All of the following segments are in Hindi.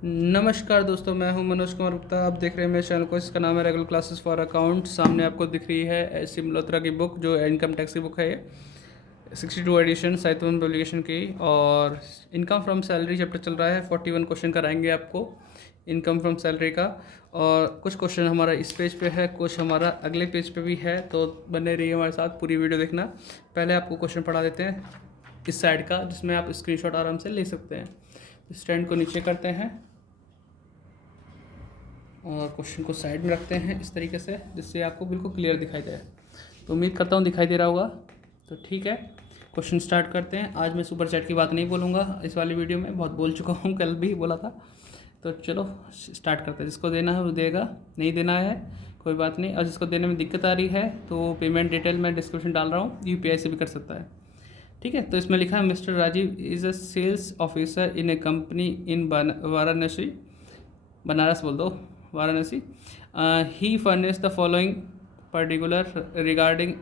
नमस्कार दोस्तों, मैं हूं मनोज कुमार गुप्ता। आप देख रहे हैं मेरे चैनल को। इसका नाम है रेगुलर क्लासेस फॉर अकाउंट। सामने आपको दिख रही है एस.सी. मल्होत्रा की बुक, जो इनकम टैक्स की बुक है। ये 62 एडिशन साहित्यवन पब्लिकेशन की। और इनकम फ्रॉम सैलरी चैप्टर चल रहा है। 41 क्वेश्चन कराएंगे आपको इनकम फ्रॉम सैलरी का। और कुछ क्वेश्चन हमारा इस पेज पे है, कुछ हमारा अगले पेज पे भी है, तो बने रहिए हमारे साथ, पूरी वीडियो देखना। पहले आपको क्वेश्चन पढ़ा देते हैं इस साइड का, जिसमें आप स्क्रीनशॉट आराम से ले सकते हैं। स्टैंड को नीचे करते हैं और क्वेश्चन को साइड में रखते हैं इस तरीके से, जिससे आपको बिल्कुल क्लियर दिखाई दे। तो उम्मीद करता हूँ दिखाई दे रहा होगा। तो ठीक है, क्वेश्चन स्टार्ट करते हैं। आज मैं सुपर चैट की बात नहीं बोलूँगा इस वाली वीडियो में, बहुत बोल चुका हूँ, कल भी बोला था। तो चलो स्टार्ट करते हैं। जिसको देना है वो देगा, नहीं देना है कोई बात नहीं। और जिसको देने में दिक्कत आ रही है तो पेमेंट डिटेल मैं डिस्क्रिप्शन डाल रहा हूँ, यूपीआई से भी कर सकता है। ठीक है, तो इसमें लिखा है mister Rajiv is a sales officer in a company in Varanasi, Banaras बोल दो, Varanasi. He furnish the following particular regarding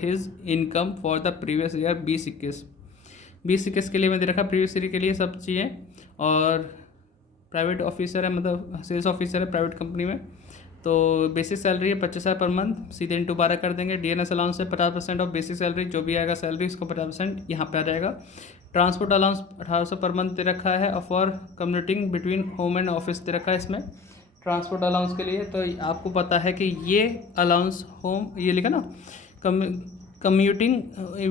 his income for the previous year 2021 के लिए मैं दे रखा, प्रीवियस ईयर के लिए सब चीज़ें। और प्राइवेट ऑफिसर है, मतलब सेल्स ऑफिसर है प्राइवेट कंपनी में। तो बेसिक सैलरी है 25,000 पर मंथ, सीधे इंटू 12 कर देंगे। डीएनएस अलाउंस है 50% ऑफ बेसिक सैलरी, जो भी आएगा सैलरी उसको 50% यहाँ पे आ जाएगा। ट्रांसपोर्ट अलाउंस 1800 पर मंथ दे रखा है, और for commuting between home and office दे रखा है इसमें ट्रांसपोर्ट अलाउंस के लिए। तो आपको पता है कि ये अलाउंस होम, ये लिखा ना, commuting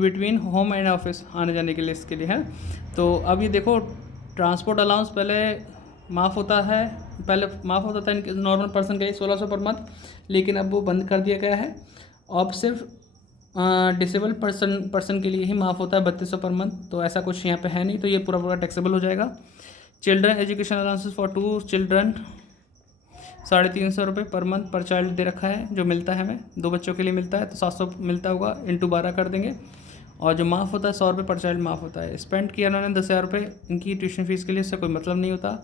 between home and office आने जाने के लिए, इसके लिए है। तो अब ये देखो, ट्रांसपोर्ट अलाउंस पहले माफ़ होता है, पहले माफ़ होता था नॉर्मल पर्सन के लिए 1600 पर मंथ, लेकिन अब वो बंद कर दिया गया है। अब सिर्फ डिसेबल पर्सन के लिए ही माफ़ होता है 3200 पर मंथ। तो ऐसा कुछ यहाँ पे है नहीं, तो ये पूरा पूरा टैक्सेबल हो जाएगा। Children education allowances for 2 children 350 रुपये पर मंथ पर चाइल्ड दे रखा है, जो मिलता है हमें 2 बच्चों के लिए मिलता है, तो 700 मिलता होगा, इंटू 12 कर देंगे। और जो माफ़ होता है 100 रुपये पर चाइल्ड माफ़ होता है। स्पेंड किया उन्होंने 10,000 रुपये इनकी ट्यूशन फीस के लिए, इससे कोई मतलब नहीं होता,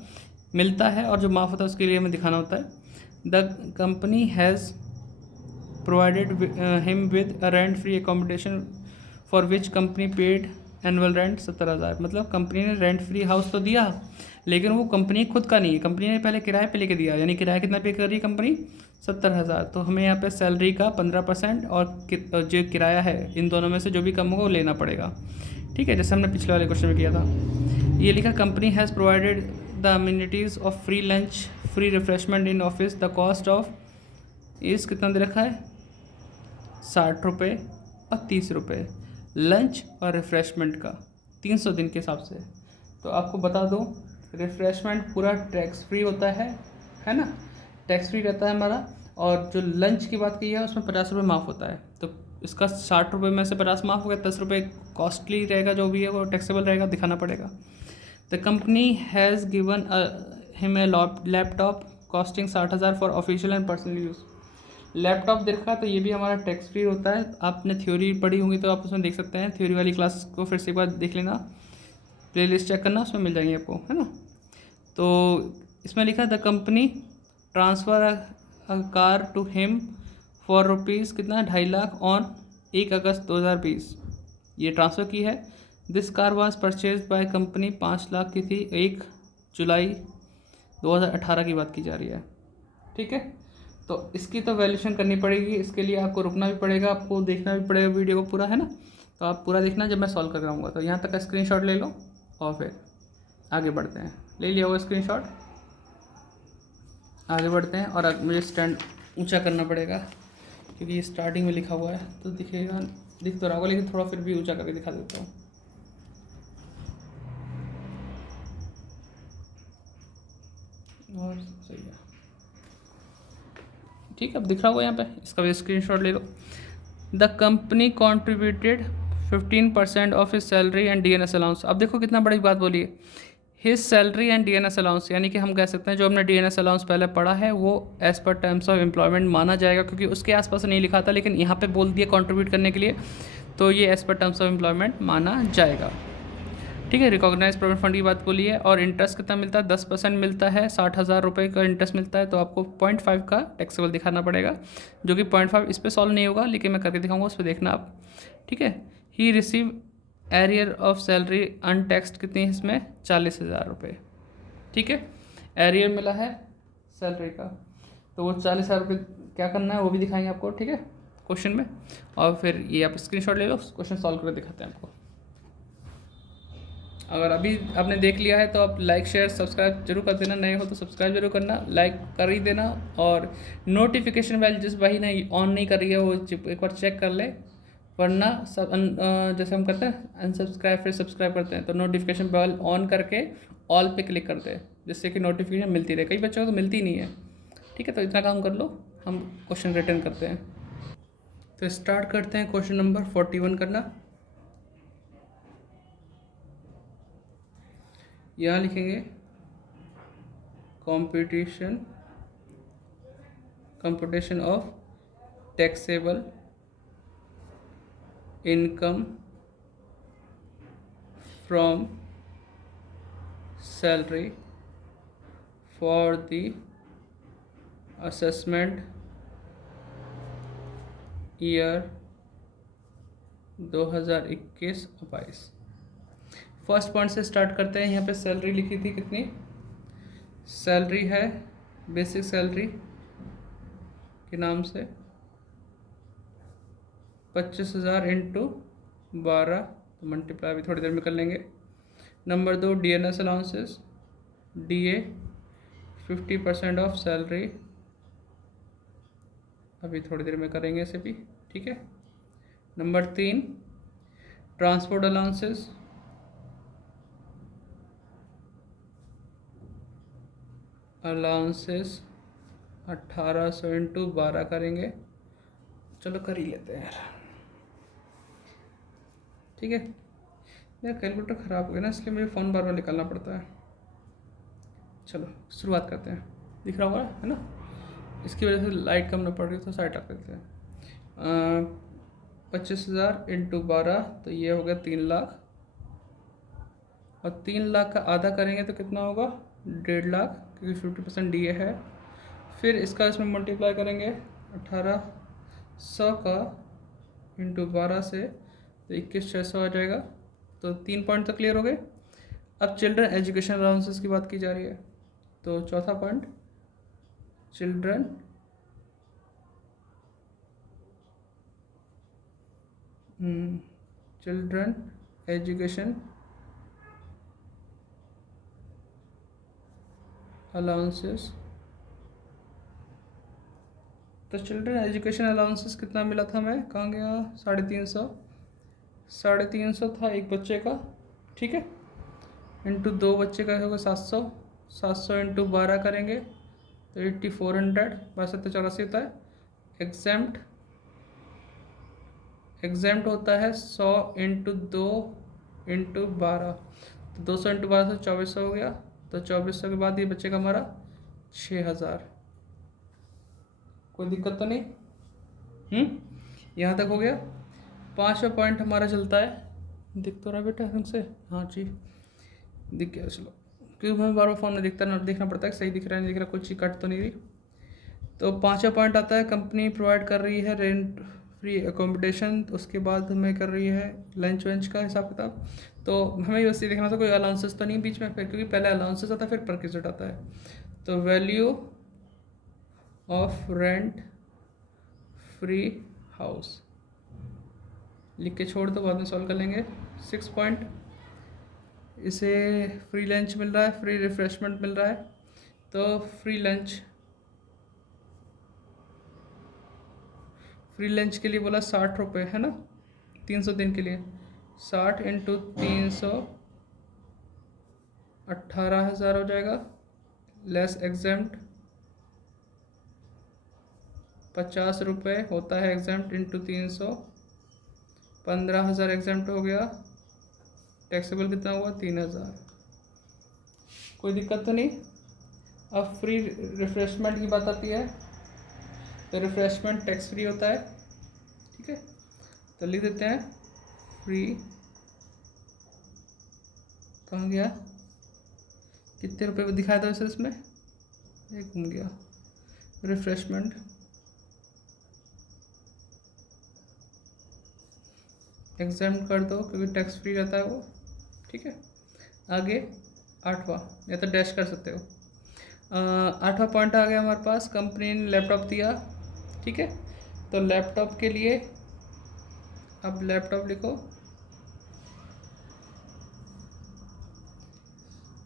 मिलता है। और जो माफ़ होता है उसके लिए हमें दिखाना होता है। The company has provided him with a rent free accommodation for which company paid annual rent 70,000। मतलब कंपनी ने रेंट फ्री हाउस तो दिया, लेकिन वो कंपनी खुद का नहीं है, कंपनी ने पहले किराए पे लेके दिया। यानी किराया कितना पे कर रही है कंपनी? 70,000। तो हमें यहाँ पे सैलरी का 15% और जो किराया है, इन दोनों में से जो भी कम होगा वो लेना पड़ेगा। ठीक है, जैसे हमने पिछले वाले क्वेश्चन में किया था। ये लिखा, company has provided the amenities of free lunch free refreshment in office, the cost of इस कितना दे रखा है? 60 रुपये और 30 रुपये लंच और रिफ़्रेशमेंट का, 300 दिन के हिसाब से। तो आपको बता दूं, रिफ़्रेशमेंट पूरा टैक्स फ्री होता है ना, टैक्स फ्री रहता है हमारा। और जो लंच की बात की है उसमें 50 रुपये माफ़ होता है। तो इसका 60 रुपये में से 50 माफ़ हो गया, 10 रुपये कॉस्टली रहेगा, जो भी है वो टैक्सेबल रहेगा, दिखाना पड़ेगा। The company has given him a laptop costing 60,000 for official and personal use. Laptop देखा, तो ये भी हमारा टैक्स फ्री होता है। आपने थ्योरी पढ़ी होंगी तो आप उसमें देख सकते हैं, थ्योरी वाली क्लास को फिर से एक बार देख लेना, प्लेलिस्ट चेक करना, उसमें मिल जाएंगे आपको, है ना। तो इसमें लिखा है the company transfer a car to him for rupees कितना, 2.5 लाख ऑन 1 अगस्त 2020 ये ट्रांसफ़र की है। This car was purchase by company 5 lakh की थी, 1 जुलाई 2018 की बात की जा रही है। ठीक है, तो इसकी तो वैल्यूशन करनी पड़ेगी, इसके लिए आपको रुकना भी पड़ेगा, आपको देखना भी पड़ेगा वीडियो को पूरा, है ना। तो आप पूरा देखना, जब मैं सॉल्व कर आऊँगा। तो यहाँ तक का स्क्रीनशॉट ले लो और फिर आगे बढ़ते हैं। ले लिया होगा स्क्रीनशॉट, आगे बढ़ते हैं। और मुझे स्टैंड ऊंचा करना पड़ेगा, क्योंकि ये स्टार्टिंग में लिखा हुआ है तो दिखेगा, दिख तो रहा होगा, लेकिन थोड़ा फिर भी ऊंचा करके दिखा देता हूँ। और सही है, ठीक है, अब दिख रहा होगा यहाँ पे, इसका भी स्क्रीनशॉट ले लो। The company contributed 15% of his salary and DNS allowance. अब देखो कितना बड़ी बात बोली है, his salary and DNS allowance, यानी कि हम कह सकते हैं जो हमने डीएनएस अलाउंस पहले पढ़ा है वो as per terms of employment माना जाएगा, क्योंकि उसके आसपास नहीं लिखा था, लेकिन यहाँ पे बोल दिया कंट्रीब्यूट करने के लिए, तो ये as per terms of employment माना जाएगा। ठीक है, रिकॉग्नाइज प्रोविडेंट फंड की बात बोली है। और इंटरेस्ट कितना मिलता है? 10% मिलता है, 60,000 रुपये का इंटरेस्ट मिलता है। तो आपको 0.5 का टैक्सेबल दिखाना पड़ेगा, जो कि 0.5 इस पर सॉल्व नहीं होगा, लेकिन मैं करके दिखाऊंगा, उस पर देखना आप। ठीक है, ही रिसीव एरियर ऑफ सैलरी अनटैक्सड कितनी है इसमें? 40,000 रुपये। ठीक है, एरियर मिला है सैलरी का, तो वो 40,000 रुपये क्या करना है वो भी दिखाएंगे आपको, ठीक है, क्वेश्चन में। और फिर ये आप स्क्रीनशॉट ले लो, क्वेश्चन सॉल्व करके दिखाते हैं आपको। अगर अभी आपने देख लिया है तो आप लाइक शेयर सब्सक्राइब जरूर कर देना, नए हो तो सब्सक्राइब जरूर करना, लाइक कर ही देना, और नोटिफिकेशन बेल जिस भाई ने ऑन नहीं कर रही है वो एक बार चेक कर ले, वरना सब जैसे हम करते हैं अनसब्सक्राइब फिर सब्सक्राइब करते हैं, तो नोटिफिकेशन बेल ऑन करके ऑल पे क्लिक करते हैं, जिससे कि नोटिफिकेशन मिलती रहे। कई बच्चों को तो मिलती नहीं है, ठीक है, तो इतना काम कर लो, हम क्वेश्चन रिटर्न करते हैं। तो स्टार्ट करते हैं क्वेश्चन नंबर 41 करना। यहाँ लिखेंगे computation of taxable income from salary for the assessment year 2021-22। First point से स्टार्ट करते हैं। यहाँ पे सैलरी लिखी थी कितनी, सैलरी है बेसिक सैलरी के नाम से 25,000 इंटू 12, तो मल्टीप्लाई अभी थोड़ी देर में कर लेंगे। Number 2 DNS allowances, DA 50% of salary, अभी थोड़ी देर में करेंगे इसे भी, ठीक है। Number 3 transport allowances, allowances 1800 into 12 करेंगे, चलो कर ही लेते हैं यार, ठीक है। मेरा कैलकुलेटर ख़राब हो गया ना, इसलिए मुझे फ़ोन बार बार निकालना पड़ता है। चलो शुरुआत करते हैं, दिख रहा होगा है ना, इसकी वजह से लाइट कम न पड़ रही तो साइड रख देते हैं। 25,000 इंटू 12, तो ये हो गया 3 लाख, और 3 लाख का आधा करेंगे तो कितना होगा 1.5 लाख, क्योंकि 50% DA है। फिर इसका इसमें मल्टीप्लाई करेंगे 1800 का इंटू 12 से, तो 21,600 आ जाएगा। तो 3 पॉइंट तो क्लियर हो गए। अब चिल्ड्रन एजुकेशन अलाउंसेस की बात की जा रही है, तो चौथा पॉइंट चिल्ड्रन एजुकेशन अलाउंसेस, तो चिल्ड्रन एजुकेशन अलाउंसेस कितना मिला था, मैं कहाँ गया, 350 था एक बच्चे का, ठीक है, इंटू 2 बच्चे का होगा 700 इंटू 12 करेंगे तो 8400, 7284 होता है। एग्जाम्प्ट होता है 100 इंटू 2 इंटू 12, तो 200 इंटू 12 से 2400 हो गया, तो 2400 के बाद ये बच्चे का हमारा 6000। कोई दिक्कत तो नहीं, यहाँ तक हो गया। 5वां पॉइंट हमारा चलता है, दिख तो रहा बेटा ढंग से, हाँ जी दिख गया, चलो, क्योंकि हमें बार बार फोन में देखना पड़ता है सही दिख रहा है नहीं दिख रहा, कोई चीज़ कट तो नहीं रही। तो 5वां पॉइंट आता है कंपनी प्रोवाइड कर रही है रेंट फ्री एकोमोडेशन, उसके बाद हमें कर रही है लंच वंच का हिसाब किताब, तो हमें बस ये देखना था कोई अलाउंसेस तो नहीं बीच में, फिर क्योंकि पहले अलाउंसेस आता है फिर परक्विजिट आता है। तो value of rent free house लिख के छोड़ दो, बाद में सॉल्व कर लेंगे। 6 पॉइंट, इसे फ्री लंच मिल रहा है, फ्री रिफ्रेशमेंट मिल रहा है, तो फ्री लंच के लिए बोला 60 रुपये है ना, 300 दिन के लिए, 60 इंटू 300 18,000 हो जाएगा, लेस एग्जाम्प्ट 50 रुपये होता है एग्जाम्प्ट, इंटू 300 15,000 एग्जाम्प्ट हो गया, टैक्सेबल कितना हुआ 3,000। कोई दिक्कत तो नहीं। अब फ्री रिफ्रेशमेंट की बात आती है, तो रिफ्रेशमेंट टैक्स फ्री होता है, ठीक है, तो लिख देते हैं फ्री, कहाँ गया, कितने रुपए में दिखाया था वैसे इसमें, एक घूम गया, रिफ्रेशमेंट एग्जाम्प्ट कर दो क्योंकि टैक्स फ्री रहता है वो, ठीक है। आगे 8वां, या तो डैश कर सकते हो, 8वां पॉइंट आ गया हमारे पास, कंपनी ने लैपटॉप दिया। ठीक है, तो लैपटॉप के लिए अब लैपटॉप लिखो,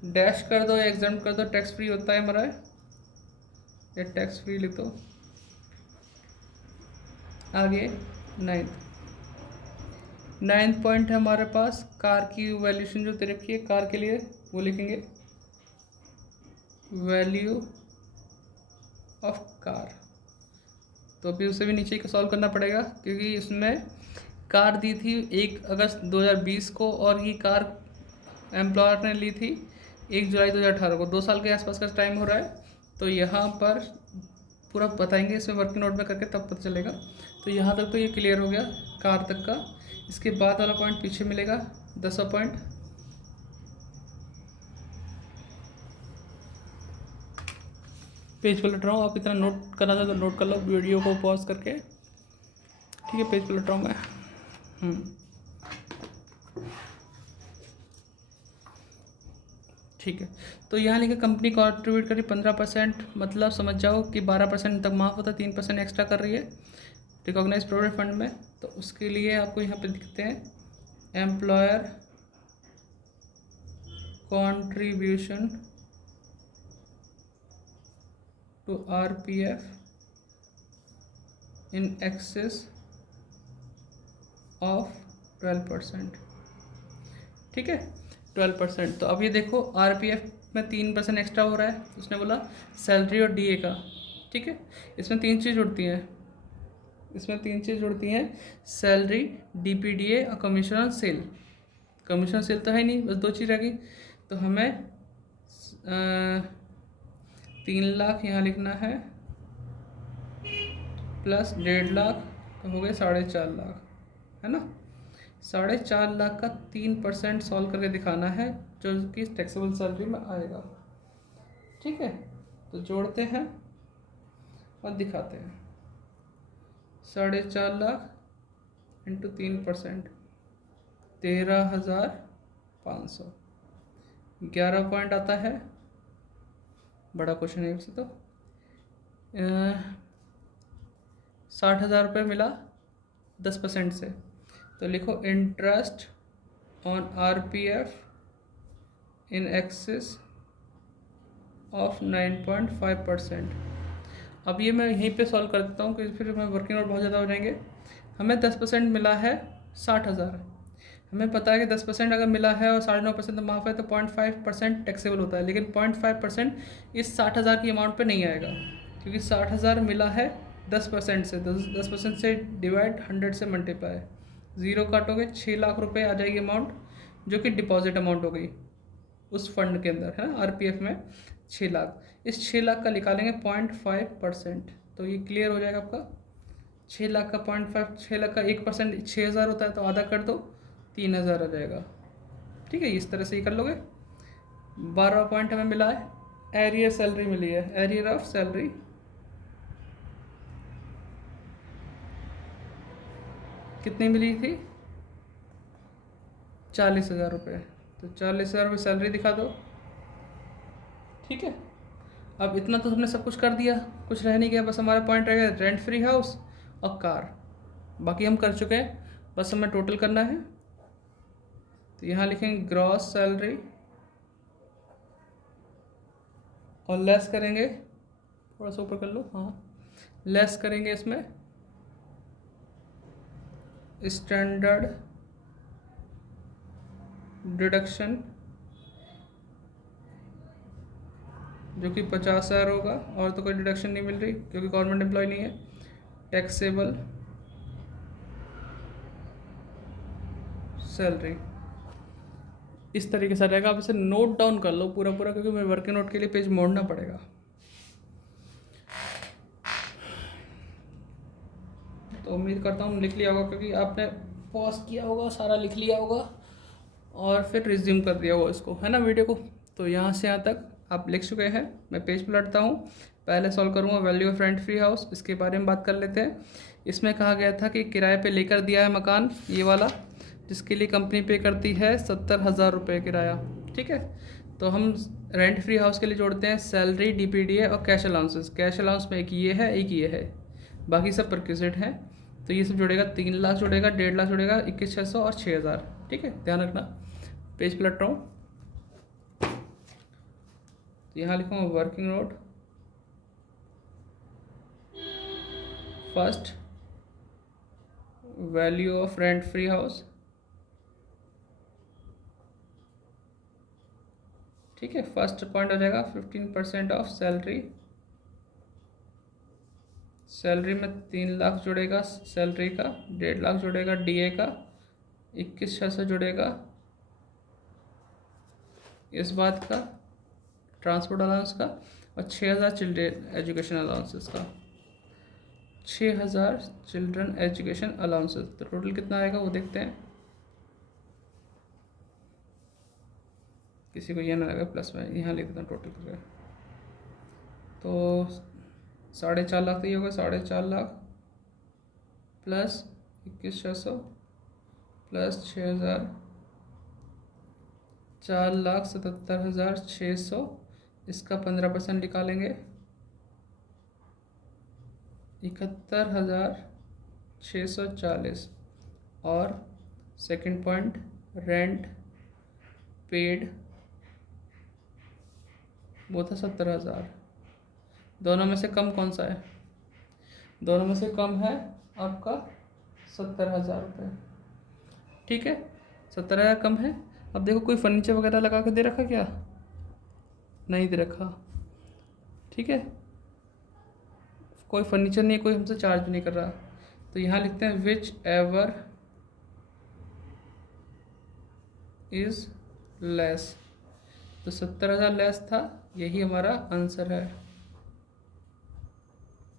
डैश कर दो या एग्जाम कर दो, टैक्स फ्री होता है हमारा, या टैक्स फ्री लिख दो। आगे नाइन्थ पॉइंट है हमारे पास, कार की वैल्यूशन जो दे रखी है कार के लिए, वो लिखेंगे वैल्यू ऑफ कार। तो अभी उसे भी नीचे सॉल्व करना पड़ेगा, क्योंकि इसमें कार दी थी 1 अगस्त 2020 को, और ये कार एम्प्लॉयर ने ली थी 1 जुलाई 2018 को, 2 साल के आसपास का टाइम हो रहा है। तो यहाँ पर पूरा बताएंगे इसमें वर्किंग नोट में करके, तब पता चलेगा। तो यहाँ तक तो ये क्लियर हो गया कार तक का। इसके बाद वाला पॉइंट पीछे मिलेगा, 10वां पॉइंट। पेज पलट रहा हूँ, आप इतना नोट करना चाहो तो नोट कर लो वीडियो को पॉज करके। ठीक है, पेज पलट रहा हूँ मैं। ठीक है, तो यहाँ लिखा कंपनी कॉन्ट्रीब्यूट करी 15%, मतलब समझ जाओ कि 12% तक माफ़ होता है, 3% एक्स्ट्रा कर रही है रिकॉग्नाइज प्रोविडेंट फंड में। तो उसके लिए आपको यहाँ पे दिखते हैं employer contribution to RPF in excess of 12%। ठीक है, 12%। तो अब ये देखो RPF में 3% एक्स्ट्रा हो रहा है, उसने बोला सैलरी और DA का। ठीक है, इसमें 3 चीज़ जुड़ती हैं, सैलरी, DPDA और commission on sale. Commission on sale तो है नहीं, बस 2 चीज़ रह गई। तो हमें 3 लाख यहाँ लिखना है, प्लस 1.5 लाख, तो हो गए 4.5 लाख, है ना। 4.5 लाख का 3% सॉल्व करके दिखाना है, जो कि टैक्सेबल सैलरी में आएगा। ठीक है, तो जोड़ते हैं और दिखाते हैं। 4.5 लाख इंटू 3%, 13,500। 11 पॉइंट आता है, बड़ा क्वेश्चन है वैसे तो। 60,000 रुपये मिला 10% से। तो लिखो interest on RPF in excess of 9.5%। अब ये मैं यहीं पे सॉल्व कर देता हूँ, क्योंकि फिर मैं वर्किंग नोट बहुत ज़्यादा हो जाएंगे। हमें 10% मिला है 60,000। हमें पता है कि 10% अगर मिला है और 9.5% तो माफ़ है, तो 0.5% टैक्सेबल होता है। लेकिन 0.5% इस 60,000 की अमाउंट पे नहीं आएगा, क्योंकि 60,000 मिला है 10% से। 10% से डिवाइड 100 से मल्टीप्लाई, 0 काटोगे 6 लाख रुपये आ जाएगी अमाउंट, जो कि डिपॉजिट अमाउंट हो गई उस फंड के अंदर, है ना, RPF में 6 लाख। इस 6 लाख का निकालेंगे 0.5%, तो ये क्लियर हो जाएगा आपका। 6 लाख का 0.5, 6 लाख का 1% 6,000 होता है, तो आधा कर दो 3,000 आ जाएगा। ठीक है, इस तरह से ही कर लोगे। 12वां पॉइंट हमें मिला है, एरियर सैलरी मिली है, एरियर ऑफ सैलरी। कितनी मिली थी? 40,000 रुपये। तो 40,000 रुपये सैलरी दिखा दो। ठीक है, अब इतना तो हमने सब कुछ कर दिया, कुछ रह नहीं गया, बस हमारा पॉइंट रह गया रेंट फ्री हाउस और कार। बाकी हम कर चुके हैं, बस हमें टोटल करना है। तो यहाँ लिखेंगे ग्रॉस सैलरी और लेस करेंगे, थोड़ा सा ऊपर कर लो, हाँ, लेस करेंगे इसमें स्टैंडर्ड डिडक्शन, जो कि 50,000 होगा, और तो कोई डिडक्शन नहीं मिल रही क्योंकि गवर्नमेंट एम्प्लॉय नहीं है। टैक्सेबल सैलरी इस तरीके से रहेगा। आप इसे नोट डाउन कर लो पूरा, क्योंकि मैं वर्किंग नोट के लिए पेज मोड़ना पड़ेगा। तो उम्मीद करता हूँ लिख लिया होगा, क्योंकि आपने पॉज किया होगा, सारा लिख लिया होगा और फिर रिज्यूम कर दिया होगा इसको, है ना, वीडियो को। तो यहाँ से यहाँ तक आप लिख चुके हैं। मैं पेज पलटता हूँ, पहले सॉल्व करूँगा value of rent free house, इसके बारे में बात कर लेते हैं। इसमें कहा गया था कि किराए पे लेकर दिया है मकान, ये वाला, जिसके लिए कंपनी पे करती है 70,000 रुपये किराया। ठीक है, तो हम रेंट फ्री हाउस के लिए जोड़ते हैं सैलरी, डीपीडीए और कैश अलाउंसेस। कैश अलाउंस में एक ये है, एक ये है, बाकी सब परक्यूजिट हैं। तो ये सब जोड़ेगा 3 लाख जोड़ेगा, 1.5 लाख जोड़ेगा, 21,600 और 6,000। ठीक है, ध्यान रखना। पेज पलट रहा हूँ, तो यहाँ लिखूँगा working node first, value of rent free house. ठीक है, फर्स्ट पॉइंट हो जाएगा 15% ऑफ सैलरी। सैलरी में 3 लाख जुड़ेगा सैलरी का, 1.5 लाख जुड़ेगा डीए का, 21,600 जुड़ेगा इस बात का, ट्रांसपोर्ट अलाउंस का, और 6,000 चिल्ड्रन एजुकेशन अलाउंसेस का। 6,000 चिल्ड्रन एजुकेशन अलाउंसेस, तो टोटल कितना आएगा वो देखते हैं। किसी को ये ना लगा प्लस में, यहाँ लिख देता हूँ टोटल करके। तो 4.5 लाख तो ये होगा, 4.5 लाख प्लस 21,600 प्लस 6,000, 4,77,600। इसका 15% निकालेंगे, 71,640। और सेकंड पॉइंट रेंट पेड वो था 70,000। दोनों में से कम कौन सा है? दोनों में से कम है आपका 70,000 रुपये। ठीक है, 70,000 कम है। अब देखो कोई फर्नीचर वगैरह लगा के दे रखा क्या? नहीं दे रखा। ठीक है, कोई फर्नीचर नहीं, कोई हमसे चार्ज भी नहीं कर रहा। तो यहाँ लिखते हैं विच एवर इज लेस। तो 70,000 लेस था, यही हमारा आंसर है।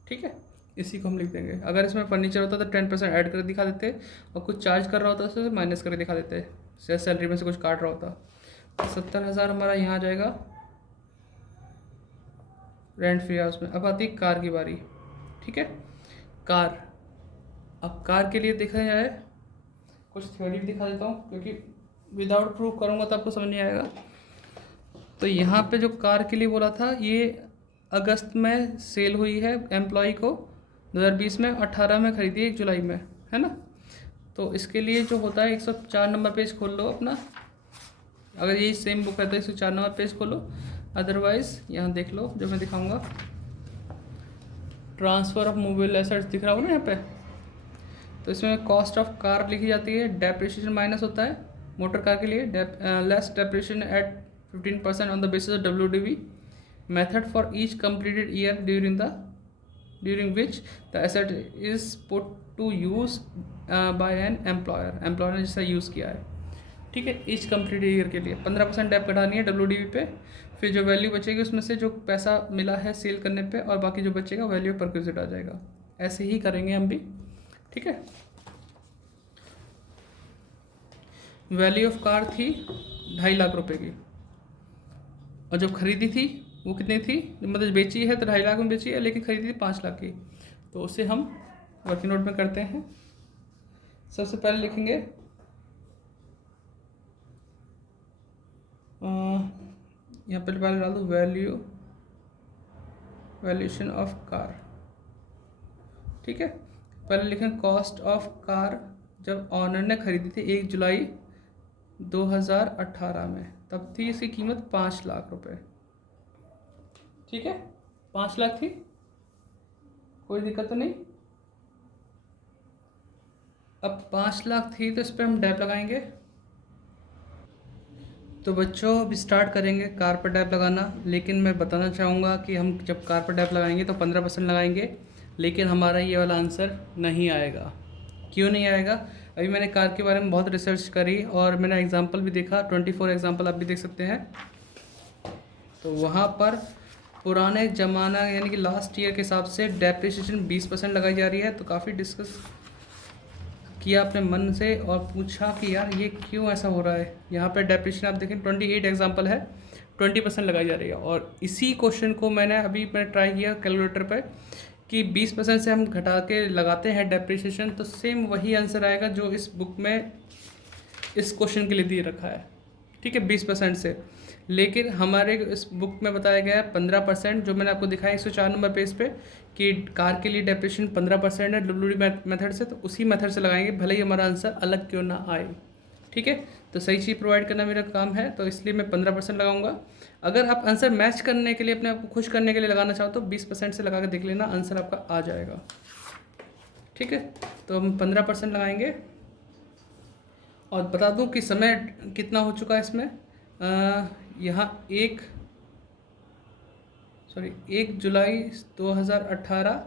ठीक है, इसी को हम लिख देंगे। अगर इसमें फर्नीचर होता तो 10% ऐड कर दिखा देते, और कुछ चार्ज कर रहा होता तो माइनस करके दिखा देते, जैसे सैलरी में से कुछ काट रहा होता। तो 70,000 हमारा यहाँ आ जाएगा रेंट फ्री हाउस में। अब आती है कार की बारी। ठीक है, कार। अब कार के लिए देखा जाए, कुछ थ्योरी भी दिखा देता हूँ, क्योंकि विदाउट प्रूफ करूँगा तो आपको समझ नहीं आएगा। तो यहाँ पे जो कार के लिए बोला था, ये अगस्त में सेल हुई है एम्प्लॉय को 2020 में, 18 में खरीदी 1 जुलाई में, है ना। तो इसके लिए जो होता है 104 नंबर पेज खोल लो अपना, अगर यही सेम बुक है तो 104 नंबर पेज खोलो, अदरवाइज़ यहाँ देख लो जो मैं दिखाऊंगा। ट्रांसफ़र ऑफ मूवेबल एसेट्स दिख रहा हो ना यहाँ पे, तो इसमें कॉस्ट ऑफ कार लिखी जाती है, डेप्रिसिएशन माइनस होता है मोटर कार के लिए, less depreciation at 15% on the basis of WDV method for each completed year during which the asset is put to use by an employer ने जिसका यूज़ किया है। ठीक है, ईच कंप्लीटेड ईयर के लिए 15% डेप कटानी है WDV पे, फिर जो वैल्यू बचेगी उसमें से जो पैसा मिला है सेल करने पे, और बाकी जो बचेगा वैल्यू परक्यूजिट आ जाएगा। ऐसे ही करेंगे हम भी। ठीक है, वैल्यू ऑफ कार थी 2.5 लाख रुपए की, और जब खरीदी थी वो कितनी थी, मतलब बेची है तो 2.5 लाख में बेची है, लेकिन खरीदी थी 5 लाख की। तो उसे हम वर्किंग नोट में करते हैं। सबसे पहले लिखेंगे यहाँ पर पहले डाल दो वैल्यूएशन ऑफ कार। ठीक है, पहले लिखें कॉस्ट ऑफ कार जब ऑनर ने खरीदी थी 1 जुलाई 2018 में, तब थी इसकी कीमत 5 लाख रुपए। ठीक है, 5 लाख थी, कोई दिक्कत तो नहीं। अब 5 लाख थी तो इस पर हम डैप लगाएंगे। तो बच्चों अब स्टार्ट करेंगे कार पर डैप लगाना, लेकिन मैं बताना चाहूँगा कि हम जब कार पर डैप लगाएंगे तो 15% लगाएंगे, लेकिन हमारा ये वाला आंसर नहीं आएगा। क्यों नहीं आएगा? अभी मैंने कार के बारे में बहुत रिसर्च करी और मैंने एग्जांपल भी देखा, 24 एग्जांपल आप भी देख सकते हैं। तो वहाँ पर पुराने ज़माना यानी कि लास्ट ईयर के हिसाब से डेप्रिसिएशन 20% लगाई जा रही है। तो काफ़ी डिस्कस किया अपने मन से और पूछा कि यार ये क्यों ऐसा हो रहा है। यहाँ पर डेप्रिसिएशन आप देखें 28 एग्जाम्पल है, 20% लगाई जा रही है। और इसी क्वेश्चन को मैंने ट्राई किया कैलकुलेटर पर कि 20% से हम घटा के लगाते हैं डेप्रिसिएशन, तो सेम वही आंसर आएगा जो इस बुक में इस क्वेश्चन के लिए दिए रखा है। ठीक है, 20% से। लेकिन हमारे इस बुक में बताया गया है 15%, जो मैंने आपको दिखाया 104 नंबर पेज पे, कि कार के लिए डेप्रिसिएशन 15% है डब्ल्यूडी मेथड से, तो उसी मेथड से लगाएंगे भले ही हमारा आंसर अलग क्यों ना आए। ठीक है, तो सही चीज़ प्रोवाइड करना मेरा काम है, तो इसलिए मैं 15% लगाऊंगा। अगर आप आंसर मैच करने के लिए, अपने आप को खुश करने के लिए लगाना चाहो तो 20% से लगा के देख लेना, आंसर आपका आ जाएगा। ठीक है, तो हम 15% लगाएंगे। और बता दूं कि समय कितना हो चुका है इसमें, यहाँ 1 जुलाई 2018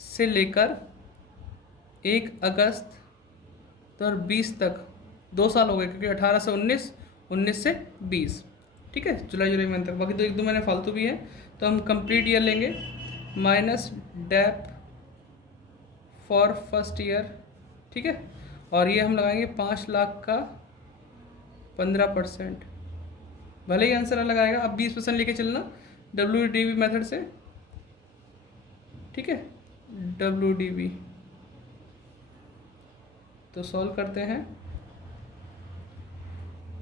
से लेकर 1 अगस्त 2020 तक 2 साल हो गए, क्योंकि 18 से 19, 19 से 20। ठीक है, जुलाई मंथ तक, बाकी तो 1-2 महीने फालतू भी हैं, तो हम कंप्लीट ईयर लेंगे minus dep for first year. ठीक है, और ये हम लगाएंगे 5 लाख का 15%। भले ही आंसर अलग आएगा, आप 20% लेके चलना WDV मेथड से। ठीक है, WDV तो सॉल्व करते हैं,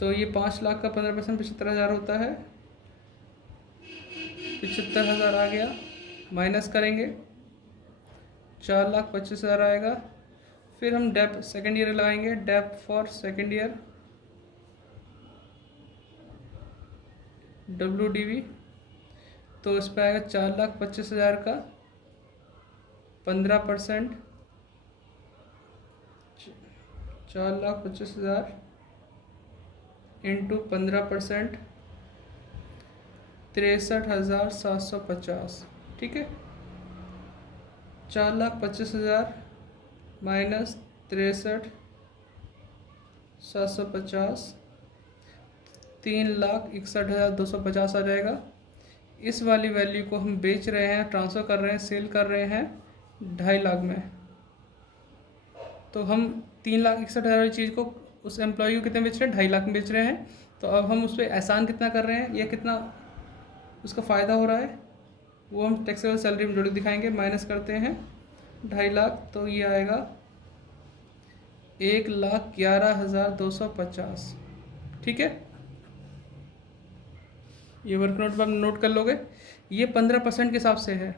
तो ये 5 लाख का 15% 75,000 होता है, 75,000 आ गया। माइनस करेंगे 4,25,000 आएगा। फिर हम डेप सेकेंड ईयर लगाएंगे, dep for second year WDV, तो इस पर आएगा 4,25,000 का 15%, 4,25,000 इंटू 15%, 63,750। ठीक है, 4,25,000 माइनस 63,750, 3,61,250 आ जाएगा। इस वाली वैल्यू को हम बेच रहे हैं, ट्रांसफ़र कर रहे हैं, सेल कर रहे हैं 2.5 लाख में। तो हम 3,61,000 वाली चीज़ को उस एम्प्लॉय को कितने बेच रहे हैं, 2.5 लाख में बेच रहे हैं। तो अब हम उस पर एहसान कितना कर रहे हैं, या कितना उसका फ़ायदा हो रहा है, वो हम टैक्सेबल सैलरी में जोड़ दिखाएंगे। माइनस करते हैं 2.5 लाख, तो ये आएगा 1,11,250। ठीक है, ये वर्क नोट पर आप नोट कर लोगे। ये 15% के हिसाब से है,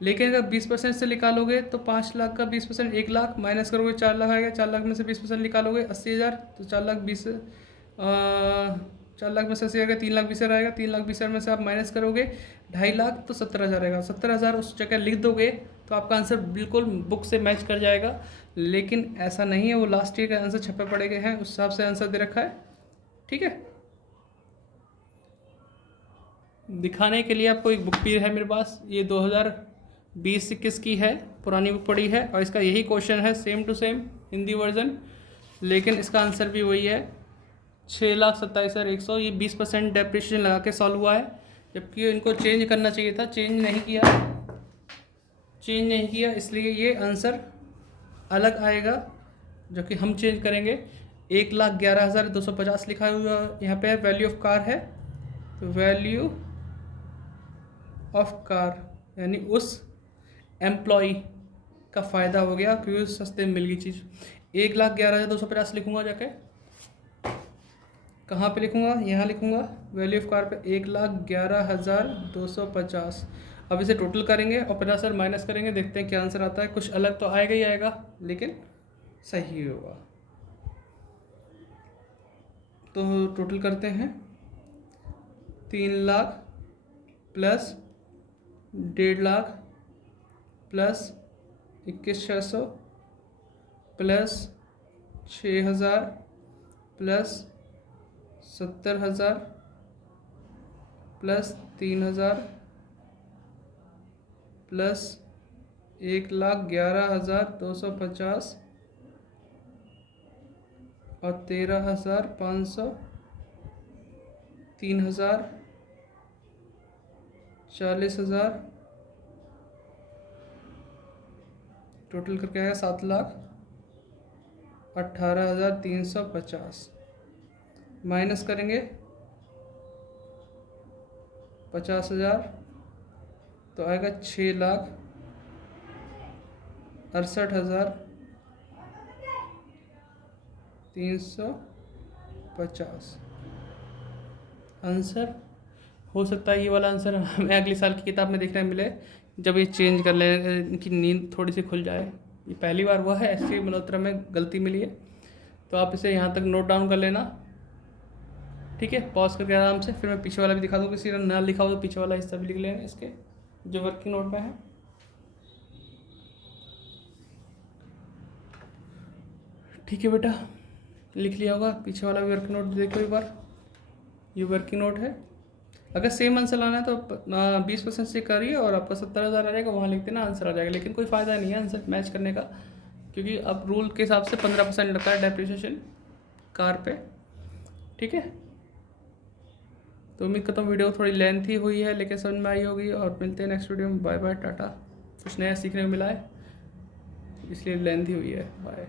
लेकिन अगर 20% से निकालोगे तो 5 लाख का 20% 1 लाख, माइनस करोगे 4 लाख आएगा। 4 लाख में से 20% निकालोगे 80,000, तो 4 लाख में से 80,000 का 3,20,000 आएगा। 3,20,000 में से आप माइनस करोगे 2.5 लाख, तो 70,000 आएगा। 70,000 उस जगह लिख दोगे तो आपका आंसर बिल्कुल बुक से मैच कर जाएगा। लेकिन ऐसा नहीं है, वो लास्ट ईयर का आंसर छपे पड़े गए हैं, उस हिसाब से आंसर दे रखा है। ठीक है, दिखाने के लिए आपको एक बुक भी है मेरे पास, ये 2020-21 की है, पुरानी बुक पड़ी है, और इसका यही क्वेश्चन है, same to same Hindi version, लेकिन इसका आंसर भी वही है 6,27,100। ये 20% डेप्रिसिएशन लगा के सॉल्व हुआ है, जबकि इनको चेंज करना चाहिए था, चेंज नहीं किया, इसलिए ये आंसर अलग आएगा, जो कि हम चेंज करेंगे। 1,11,250 लिखा हुआ यहाँ पे वैल्यू ऑफ कार है, तो वैल्यू ऑफ कार यानी उस एम्प्लॉय का फ़ायदा हो गया, क्योंकि सस्ते में मिल गई चीज़। 1,11,250 लिखूँगा, जाके कहाँ पे लिखूँगा, यहाँ लिखूँगा वैल्यू ऑफ कार पे 1,11,250। अब इसे टोटल करेंगे और 50,000 माइनस करेंगे, देखते हैं क्या आंसर आता है। कुछ अलग तो आएगा ही आएगा, लेकिन सही होगा। तो टोटल करते हैं, 3 lakh plus 1.5 lakh plus 21,600 plus 6,000 plus 70,000 plus 3,000 plus 1,11,250 और 13,500, 3,000, 40,000, टोटल करके आएगा 7,18,350। माइनस करेंगे 50,000, तो आएगा 6,68,350। आंसर हो सकता है ये वाला आंसर हमें अगले साल की किताब में देखने मिले, जब ये चेंज कर ले, इनकी नींद थोड़ी सी खुल जाए। ये पहली बार हुआ है, ऐसे मल्होत्रा में गलती मिली है, तो आप इसे यहाँ तक नोट डाउन कर लेना। ठीक है, पॉज करके आराम से, फिर मैं पीछे वाला भी दिखा दूँ, किसी ने ना लिखा हो तो पीछे वाला हिस्सा भी लिख लेना इसके, जो वर्किंग नोट में है। ठीक है बेटा, लिख लिया होगा, पीछे वाला भी वर्किंग नोट देखो एक बार, ये वर्किंग नोट है। अगर सेम आंसर लाना है तो 20% से करिए और आपका 70,000 आ जाएगा, वहाँ लिख देना आंसर आ जाएगा। लेकिन कोई फ़ायदा नहीं है आंसर मैच करने का, क्योंकि अब रूल के हिसाब से 15% लगता है डेप्रिसिएशन कार पे। ठीक है, तो उम्मीद करता हूँ वीडियो थोड़ी लेंथी हुई है लेकिन समझ में आई होगी, और मिलते हैं नेक्स्ट वीडियो में। Bye bye, tata. कुछ नया सीखने को मिला है इसलिए लेंथी हुई है। बाय।